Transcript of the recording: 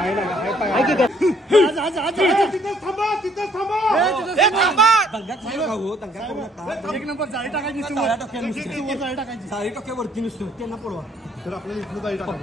थांब तिथ्यात भाऊ नुसतं त्यांना पडवा तर आपल्याला